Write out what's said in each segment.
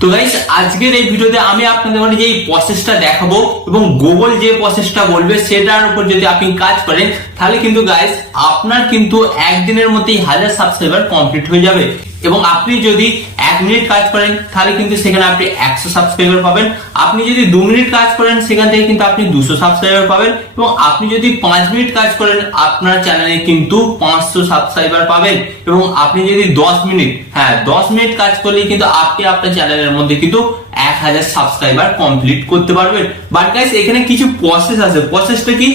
তো গাইস আজকের এই ভিডিওতে আমি আপনাদের যে এই প্রসেসটা দেখাবো এবং গুগল যে প্রসেসটা বলবে সেটার উপর যদি আপনি কাজ করেন তাহলে কিন্তু গাইস আপনার কিন্তু একদিনের মধ্যেই 1000 সাবস্ক্রাইবার কমপ্লিট হয়ে যাবে। এবং আপনি যদি 1 মিনিট কাজ করেন তাহলে কিন্তু সেখানে আপনি 100 সাবস্ক্রাইবার পাবেন। আপনি যদি 2 মিনিট কাজ করেন সেখান থেকে কিন্তু আপনি 200 সাবস্ক্রাইবার পাবেন। এবং আপনি যদি 5 মিনিট কাজ করেন আপনার চ্যানেলে কিন্তু 500 সাবস্ক্রাইবার পাবেন। এবং আপনি যদি 10 মিনিট কাজ করলে কিন্তু আপনি আপনার চ্যানেলের মধ্যে কিন্তু 1000 সাবস্ক্রাইবার কমপ্লিট করতে পারবেন। বাট গাইস এখানে কিছু প্রসেস আছে। প্রসেসটা কি?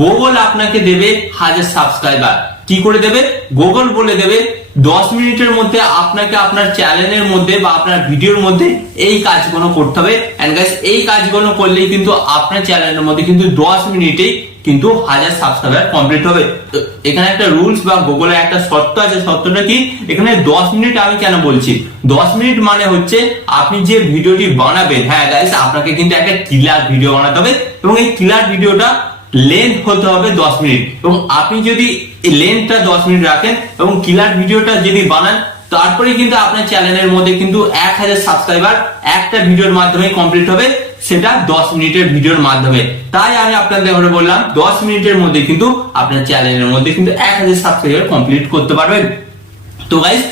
গুগল আপনাকে দেবে 1000 সাবস্ক্রাইবার। কি করে দেবে? গুগল বলে দেবে 10 মিনিটের মধ্যে আপনাকে আপনার চ্যানেলের মধ্যে বা আপনার ভিডিওর মধ্যে এই কাজগুলো করতে হবে। এন্ড গাইস এই কাজগুলো করলেই কিন্তু আপনার চ্যানেলের মধ্যে কিন্তু 10 মিনিটেই কিন্তু 1000 সাবস্ক্রাইবার কমপ্লিট হবে। তো এখানে একটা রুলস বা গুগলের একটা শর্ত আছে। শর্তটা কি? এখানে 10 মিনিট আমি কেন বলছি? 10 মিনিট মানে হচ্ছে আপনি যে ভিডিওটি বানাবেন, হ্যাঁ গাইস আপনাকে কিন্তু একটা ক্লিয়ার ভিডিও বানাতে হবে এবং এই ক্লিয়ার ভিডিওটা লেন্থ হতে হবে 10 মিনিট। এবং আপনি যদি লেন্থটা 10 মিনিট রাখেন এবং ক্লিয়ার ভিডিওটা যদি বানান তারপরে কিন্তু আপনার চ্যানেলের মধ্যে কিন্তু 1000 সাবস্ক্রাইবার একটা ভিডিওর মাধ্যমে কমপ্লিট হবে, সেটা 10 মিনিটের ভিডিওর মাধ্যমে। তাই আমি আপনাদের বললাম 10 মিনিটের মধ্যে কিন্তু আপনার চ্যানেলের মধ্যে কিন্তু 1000 সাবস্ক্রাইবার কমপ্লিট করতে পারবেন। তো গাইস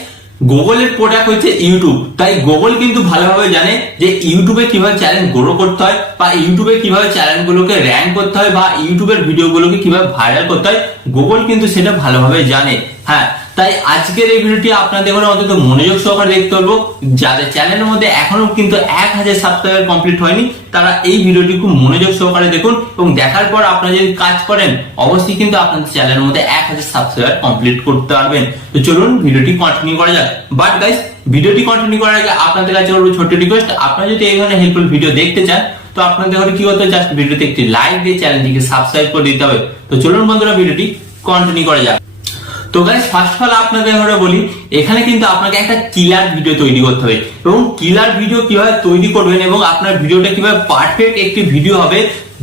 গুগলের প্রোডাক্ট হচ্ছে ইউটিউব, তাই গুগল কিন্তু ভালোভাবে জানে যে ইউটিউবে কিভাবে চ্যানেল গ্রো করতে হয় বা ইউটিউবে কিভাবে চ্যানেলগুলোকে র্যাঙ্ক করতে হয় বা ইউটিউবের ভিডিওগুলোকে কিভাবে ভাইরাল করতে হয়, গুগল কিন্তু সেটা ভালোভাবে জানে। হ্যাঁ, তাই আজকের এই ভিডিওটি আপনাদের অন্তত মনোযোগ সহকারে দেখতে পারবো। যাদের চ্যানেলের মধ্যে এখনো কিন্তু 1000 সাবস্ক্রাইবার কমপ্লিট হয়নি তারা এই ভিডিওটি খুব মনোযোগ সহকারে দেখুন এবং দেখার পর আপনারা যদি কাজ করেন অবশ্যই কিন্তু আপনাদের চ্যানেলের মধ্যে 1000 সাবস্ক্রাইবার কমপ্লিট করতে পারবেন। তো চলুন ভিডিওটি কন্টিনিউ করা যাক। বাট গাইস ভিডিওটি কন্টিনিউ করার আগে আপনাদের কাছে করবো ছোট্ট রিকোয়েস্ট, আপনারা যদি এই ধরনের হেল্পফুল ভিডিও দেখতে চান তো আপনাদের কি করতে হবে? জাস্ট ভিডিওতে একটি লাইক দিয়ে চ্যানেলটিকে সাবস্ক্রাইব করে দিতে হবে। তো চলুন বন্ধুরা ভিডিওটি কন্টিনিউ করা যাক। তো গাইস ফার্স্ট অফ অল আপনাদের বলি এখানে কিন্তু আপনাকে একটা ক্লিয়ার ভিডিও তৈরি করতে হবে এবং ক্লিয়ার ভিডিও কিভাবে তৈরি করবেন এবং আপনার ভিডিওটা কিভাবে পারফেক্ট একটি ভিডিও হবে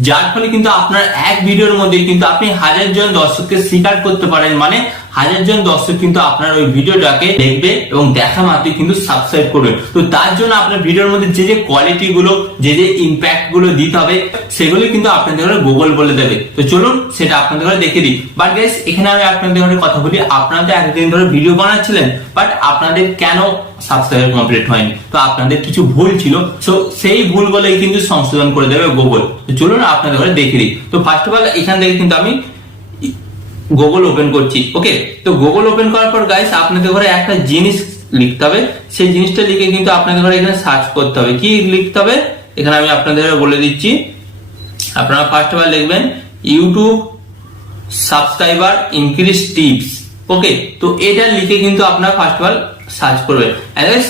যার ফলে কিন্তু আপনার এক ভিডিওর মধ্যে কিন্তু আপনি 1000 জন দর্শককে শিকার করতে পারেন। মানে 1000 জন দর্শক কিন্তু আপনার ওই ভিডিওটাকে দেখবে এবং দেখা মাত্রই কিন্তু সাবস্ক্রাইব করবে। তো তার জন্য আপনার ভিডিওর মধ্যে যে কোয়ালিটি গুলো যে ইম্প্যাক্ট গুলো দিতে হবে সেগুলো কিন্তু আপনাদের গুগল বলে দেবে। তো চলুন সেটা আপনাদের দেখে দিই। বাট গাইস এখানে আমি আপনাদের কথা বলি, আপনারা তো একদিন ধরে ভিডিও বানাচ্ছিলেন বাট আপনাদের কেন সাবস্ক্রাইবার কমপ্লিট হয়নি? তো আপনাদের কিছু ভুল ছিল, সো সেই ভুলগুলোই কিন্তু সংশোধন করে দেবে গুগল। তো চলুন আপনাদের দেখে দিই। তো ফার্স্ট অফ অল এখান থেকে কিন্তু আমি গুগল ওপেন করছি। ওকে, তো গুগল ওপেন করার পর গাইস আপনাদের ঘরে একটা জিনিস লিখতে হবে। সেই জিনিসটা লিখে কিন্তু আপনাদের ঘরে এখানে সার্চ করতে হবে। কি লিখতে হবে এখানে আমি আপনাদের বলে দিচ্ছি। আপনারা ফার্স্ট অফ অল লিখবেন ইউটিউব সাবস্ক্রাইবার ইনক্রিজ টিপস। ওকে, তো এটা লিখে কিন্তু আপনারা ফার্স্ট অফ অল সার্চ করবেন।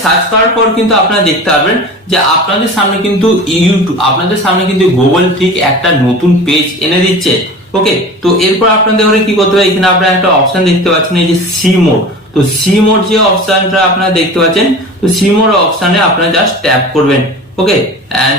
সার্চ করার পর কিন্তু আপনারা দেখতে পারবেন যে আপনাদের সামনে কিন্তু গুগল ঠিক একটা নতুন পেজ এনে দিচ্ছে। ওকে, তো এরপর আপনাদের কি করতে হবে? এখানে আপনারা একটা অপশন দেখতে পাচ্ছেন এই যে সি মোড। তো সি মোড যে অপশনটা আপনারা দেখতে পাচ্ছেন, তো সি মোড অপশনে আপনারা জাস্ট ট্যাপ করবেন। ওকে,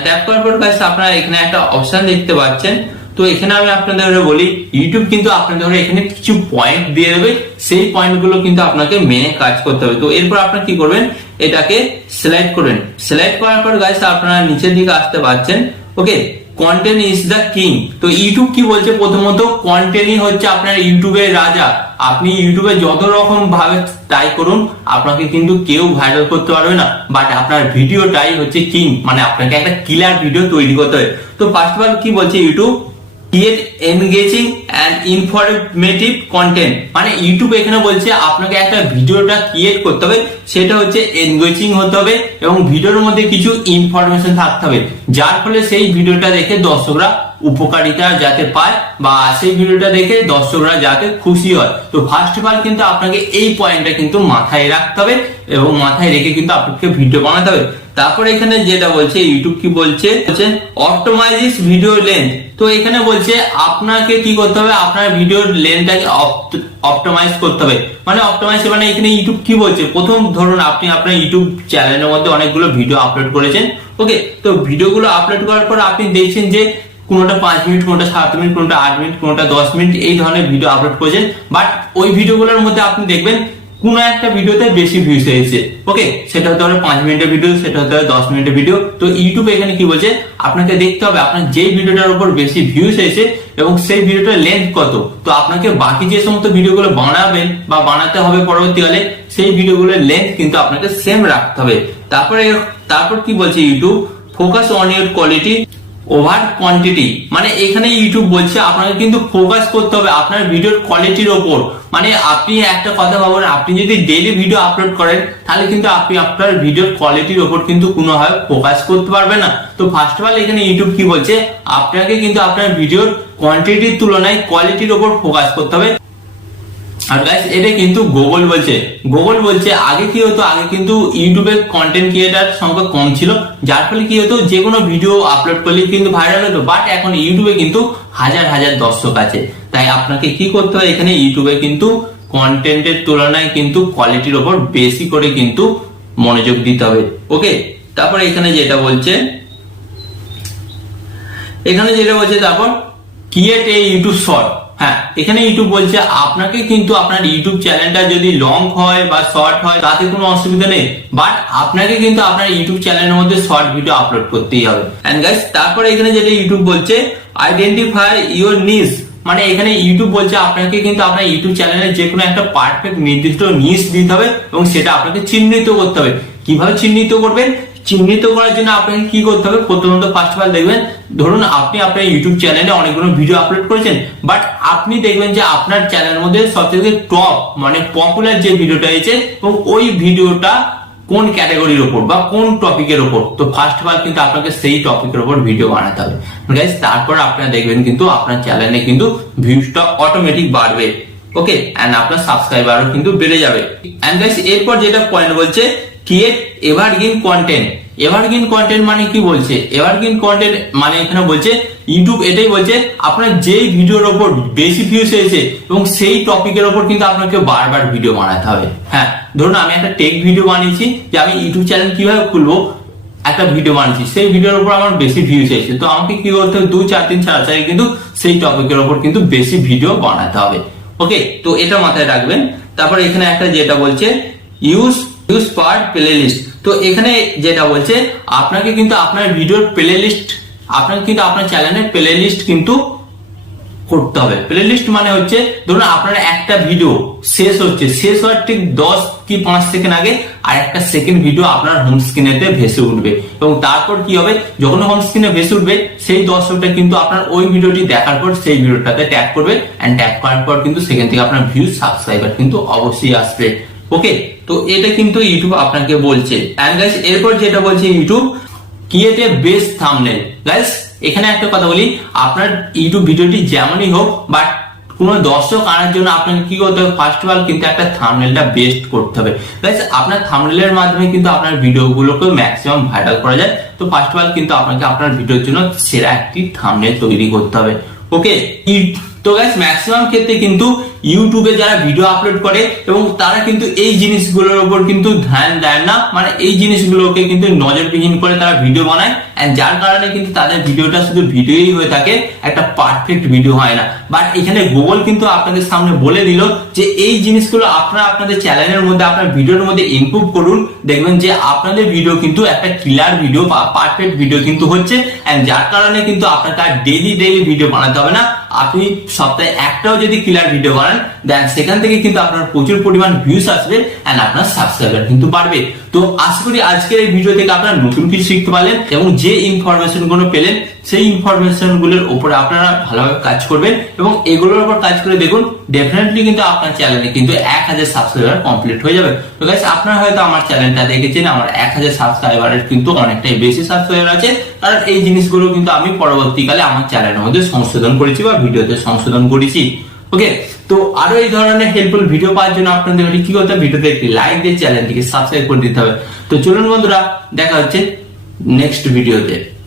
ট্যাপ করার পর গাইস আপনারা এখানে একটা অপশন দেখতে পাচ্ছেন। তো এখানে আমি আপনাদের বলি ইউটিউব কিন্তু আপনাদের এখানে কিছু পয়েন্ট দিয়ে দেবে, সেই পয়েন্টগুলো কিন্তু আপনাকে মেনে কাজ করতে হবে। তো এরপর আপনারা কি করবেন? এটাকে সিলেক্ট করবেন। সিলেক্ট করার পর গাইস আপনারা নিচের দিকে আসতে পারছেন। ওকে, কন্টেন্ট ইজ দ্য কিং। তো ইউটিউব কি বলছে? প্রথমত কন্টেন্টই হচ্ছে আপনার ইউটিউবের রাজা। আপনি ইউটিউবে যত রকম ভাবে ট্রাই করুন আপনাকে কিন্তু কেউ ভাইরাল করতে পারবে না, বাট আপনার ভিডিওটাই হচ্ছে কিং। মানে আপনাকে একটা ক্লিয়ার ভিডিও তৈরি করতে হবে। তো ফার্স্ট অফ অল কি বলছে YouTube? Create engaging and informative content. মানে ইউটিউব এখানে বলছে আপনাকে একটা ভিডিওটা ক্রিয়েট করতে হবে, সেটা হচ্ছে এনগেজিং হতে হবে এবং ভিডিওর মধ্যে কিছু ইনফরমেশন থাকতে হবে যার ফলে সেই ভিডিওটা দেখে দর্শকরা উপকারিতা যাতে পায় বা সেই ভিডিওটা দেখে দর্শকরা যাতে খুশি হয়। তো ফার্স্ট অফ অল কিন্তু আপনাকে এই পয়েন্টটা কিন্তু মাথায় রাখতে হবে এবং মাথায় রেখে কিন্তু আপনাকে ভিডিও বানাতে হবে। তারপরে এখানে যেটা বলছে ইউটিউব কি বলছে অপটিমাইজ ভিডিও লেন্থ। তো এখানে বলছে আপনাকে কি করতে হবে? আপনার ভিডিওর লেন্থটাকে অপটিমাইজ করতে হবে। মানে অপটিমাইজ মানে এখানে ইউটিউব কি বলছে? প্রথম ধরুন আপনি আপনার ইউটিউব চ্যানেলের মধ্যে অনেকগুলো ভিডিও আপলোড করেছেন। ওকে, তো ভিডিওগুলো আপলোড করার পর আপনি দেখছেন যে কোনটা 5 মিনিট, কোনটা 7 মিনিট, কোনটা 8 মিনিট, কোনটা 10 মিনিট এই ধরনের ভিডিও আপলোড করেছেন। বাট ওই ভিডিওগুলোর মধ্যে আপনি দেখবেন কোন একটা ভিডিওতে বেশি ভিউজ এসেছে, ওকে, সেটা হতে পারে 5 মিনিটের ভিডিও, সেটা হতে পারে 10 মিনিটের ভিডিও। তো ইউটিউব এখানে কি বলছে, আপনাকে দেখতে হবে আপনার যেই ভিডিওটার উপর বেশি ভিউজ এসেছে এবং সেই ভিডিওটার লেন্থ কত। তো আপনাকে বাকি যে সমস্ত ভিডিওগুলো বানাবেন বা বানাতে হবে পরবর্তীকালে, সেই ভিডিওগুলোর লেন্থ কিন্তু আপনাকে সেম রাখতে হবে। তারপর কি বলছে YouTube, focus on your quality over quantity. মানে এখানে ইউটিউব বলছে আপনাকে কিন্তু ফোকাস করতে হবে আপনার ভিডিওর কোয়ালিটির ওপর। মানে আপনি একটা কথা ভাবুন, আপনি যদি ডেইলি ভিডিও আপলোড করেন তাহলে কিন্তু আপনি আপনার ভিডিওর কোয়ালিটির ওপর কিন্তু কোনোভাবে ফোকাস করতে পারবেন না। তো ফার্স্ট অফ অল এখানে ইউটিউব কি বলছে, আপনাকে কিন্তু আপনার ভিডিওর কোয়ান্টিটির তুলনায় কোয়ালিটির ওপর ফোকাস করতে হবে। আর গাইস এটা কিন্তু গুগল বলছে আগে কি হতো, আগে কিন্তু ইউটিউবে কন্টেন্ট ক্রিয়েটার সংখ্যা কম ছিল, যার ফলে কি হতো যে কোনো ভিডিও আপলোড করলে কিন্তু ভাইরাল হতো। বাট এখন ইউটিউবে কিন্তু হাজার হাজার দর্শক আছে, তাই আপনাকে কি করতে হবে, এখানে ইউটিউবে কিন্তু কন্টেন্টের তুলনায় কিন্তু কোয়ালিটির ওপর বেশি করে কিন্তু মনোযোগ দিতে হবে, ওকে। তারপর এখানে যেটা বলছে তারপর ক্রিয়েট এ ইউটিউব শর্ট। হ্যাঁ, এখানে ইউটিউব বলছে আপনাকে কিন্তু আপনার ইউটিউব চ্যানেলটা যদি লং হয় বা শর্ট হয় তাতে কোনো অসুবিধা নেই, বাট আপনাকে কিন্তু আপনার ইউটিউব চ্যানেলের মধ্যে শর্ট ভিডিও আপলোড করতেই হবে। এন্ড গাইস তারপরে এখানে যেটা ইউটিউব বলছে আইডেন্টিফাই ইউর নিশ। মানে এখানে ইউটিউব বলছে আপনাকে কিন্তু আপনার ইউটিউব চ্যানেলের যে কোনো একটা পারফেক্ট নির্দিষ্ট নিশ দিতে হবে এবং সেটা আপনাকে চিহ্নিত করতে হবে। কিভাবে চিহ্নিত করবেন, চিহ্নিত করার জন্য আপনাকে কি করতে হবে, প্রথমত ফার্স্ট অফ অল দেখবেন, ধরুন আপনি আপনার ইউটিউব চ্যানেলে অনেকগুলো ভিডিও আপলোড করেছেন, বাট আপনি দেখবেন যে আপনার চ্যানেলের মধ্যে সবথেকে টপ মানে পপুলার যে ভিডিওটা হয়েছে এবং ওই ভিডিওটা কোন ক্যাটাগরির উপর বা কোন টপিকের উপর। তো ফার্স্ট অফ অল কিন্তু আপনাকে সেই টপিকের উপর ভিডিও বানাতে হবে গাইস। তারপর আপনারা দেখবেন কিন্তু আপনার চ্যানেলে কিন্তু ভিউজটা অটোমেটিক বাড়বে, ওকে, এন্ড আপনার সাবস্ক্রাইবারও কিন্তু বেড়ে যাবে। এন্ড গাইস এরপর যেটা পয়েন্ট বলছে create evergreen content. Evergreen content মানে কি বলছে, এভারগ্রিন কন্টেন্ট মানে এখানে বলছে ইউটিউব এটাই বলছে আপনার যেই ভিডিওর ওপর বেশি ভিউজ হয়েছে এবং সেই টপিকের ওপর কিন্তু আপনাকে বারবার ভিডিও বানাতে হবে। হ্যাঁ, ধরুন আমি একটা টেক ভিডিও বানিয়েছি যে আমি ইউটিউব চ্যানেল কিভাবে খুলবো, একটা ভিডিও বানিয়েছি, সেই ভিডিওর উপর আমার বেশি ভিউজ এসেছে, তো আমাকে কি করতে হবে, 2 4 3 4 4 কিন্তু সেই টপিকের ওপর কিন্তু বেশি ভিডিও বানাতে হবে, ওকে। তো এটা মাথায় রাখবেন। তারপর এখানে একটা যেটা বলছে ইউজ পার প্লেলিস্ট। তো এখানে যেটা বলছে আপনাকে কিন্তু আপনার ভিডিওর প্লেলিস্ট, আপনাকে কিন্তু আপনার চ্যানেলের প্লেলিস্ট কিন্তু করতে হবে। প্লেলিস্ট মানে হচ্ছে ধরুন আপনার একটা ভিডিও শেষ হওয়ার ঠিক 10 কি 5 সেকেন্ড আগে আর একটা সেকেন্ড ভিডিও আপনার হোম স্ক্রিনেতে ভেসে উঠবে এবং তারপর কি হবে, যখন হোম স্ক্রিনে ভেসে উঠবে সেই দর্শকটা কিন্তু আপনার ওই ভিডিওটি দেখার পর সেই ভিডিওটাতে ট্যাপ করবে, এন্ড ট্যাপ করার পর কিন্তু সেখান থেকে আপনার ভিউজ সাবস্ক্রাইবার কিন্তু অবশ্যই আসবে, ওকে। তো এটা কিন্তু ইউটিউব আপনাকে বলছে। এন্ড গাইস এরপর যেটা বলছে YouTube create a best thumbnail. Guys এখানে একটা কথা বলি, আপনার ইউটিউব ভিডিওটি যেমনই হোক বাট কোনো দর্শক আনার জন্য আপনাকে কি করতে হবে, ফার্স্ট অফ অল কিন্তু একটা থাম্বনেলটা বেস্ট করতে হবে। গাইস আপনার থাম্বনেলের মাধ্যমে কিন্তু আপনার ভিডিওগুলোকে ম্যাক্সিমাম ভাইরাল করা যায়। তো ফার্স্ট অফ অল কিন্তু আপনাকে আপনার ভিডিওর জন্য সেরা একটি থাম্বনেল তৈরি করতে হবে, ওকে। তো গাইস ম্যাক্সিমাম ক্ষেত্রে কিন্তু ইউটিউবে যারা ভিডিও আপলোড করে এবং তারা কিন্তু এই জিনিসগুলোর উপর কিন্তু ধ্যান দেয় না, মানে এই জিনিসগুলোকে কিন্তু নজরবিহীন করে তারা ভিডিও বানায়, এন্ড যার কারণে কিন্তু তাদের ভিডিওটা শুধু ভিডিওই হয়ে থাকে, একটা পারফেক্ট ভিডিও হয় না। বাট এখানে গুগল কিন্তু আপনাদের সামনে বলে দিল যে এই জিনিসগুলো আপনারা আপনাদের চ্যানেলের মধ্যে আপনার ভিডিওর মধ্যে ইমপ্রুভ করুন, দেখবেন যে আপনাদের ভিডিও কিন্তু একটা ক্লিয়ার ভিডিও বা পারফেক্ট ভিডিও কিন্তু হচ্ছে, এন্ড যার কারণে কিন্তু আপনাকে আর ডেইলি ভিডিও বানাতে হবে না। আপনি সপ্তাহে একটাও যদি ক্লিয়ার ভিডিও বানান দেন সেখান থেকে কিন্তু আপনার প্রচুর পরিমাণ ভিউজ আসবে এন্ড আপনার সাবস্ক্রাইবার কিন্তু বাড়বে। তো আশা করি আজকের এই ভিডিও থেকে আপনারা নতুন কিছু শিখতে পারলেন এবং যে ইনফরমেশন গুলো পেলেন সেই ইনফরমেশন গুলোর উপরে আপনারা ভালোভাবে কাজ করবেন এবং এগুলোর উপর কাজ করে দেখুন, ডেফিনেটলি কিন্তু আপনার চ্যানেলে কিন্তু 1000 সাবস্ক্রাইবার কমপ্লিট হয়ে যাবে। তো গাইস আপনারা হয়তো আমার চ্যানেলটা দেখেছেন, আমার 1000 সাবস্ক্রাইবারের কিন্তু অনেকটাই বেশি সাবস্ক্রাইবার আছে, কারণ এই জিনিসগুলো কিন্তু আমি পরবর্তীকালে আমার চ্যানেলের মধ্যে সংশোধন করেছি বা ভিডিওতে সংশোধন করেছি, ওকে। তো আরো এই ধরনের হেল্পফুল ভিডিও পাওয়ার জন্য আপনাদের কি করতে হবে, ভিডিওতে একটি লাইক দিয়ে চ্যানেলটিকে সাবস্ক্রাইব করে দিতে হবে। তো চলুন বন্ধুরা, দেখা হচ্ছে নেক্সট ভিডিওতে।